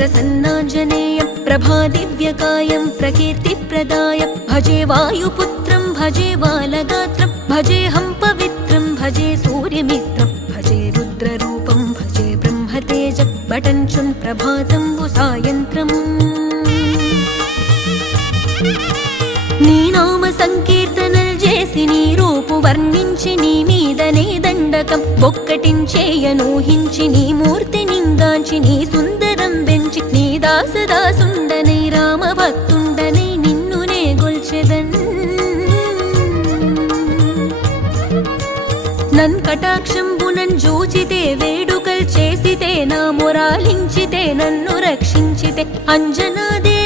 प्रसन्नाञ्जनेयं प्रभादिव्यकायं प्रकीर्तिप्रदाय भजे वायुपुत्रं भजे बालगात्रं भजेऽहं पवित्रं भजे सूर्यमित्रं भजे रुद्ररूपं भजे ब्रह्मतेज बटञ्चुन् प्रभातं सायन्त्रम् నీ నామ సంకీర్తనలు చేసి నీ రూపు వర్ణించి నీ మీదనే దండకం ఒక్కటించేయనూహించి నీ మూర్తి నింగాంచి నీ సుందరం పెంచి నీ దాసదాసుండనై రామభక్తుండనై నిన్నునే గొల్చెదన్ నన్ కటాక్షంబునన్ జూచితే వేడుకల్ చేసితే నా మొరాలించితే నన్ను రక్షించితే అంజనాదే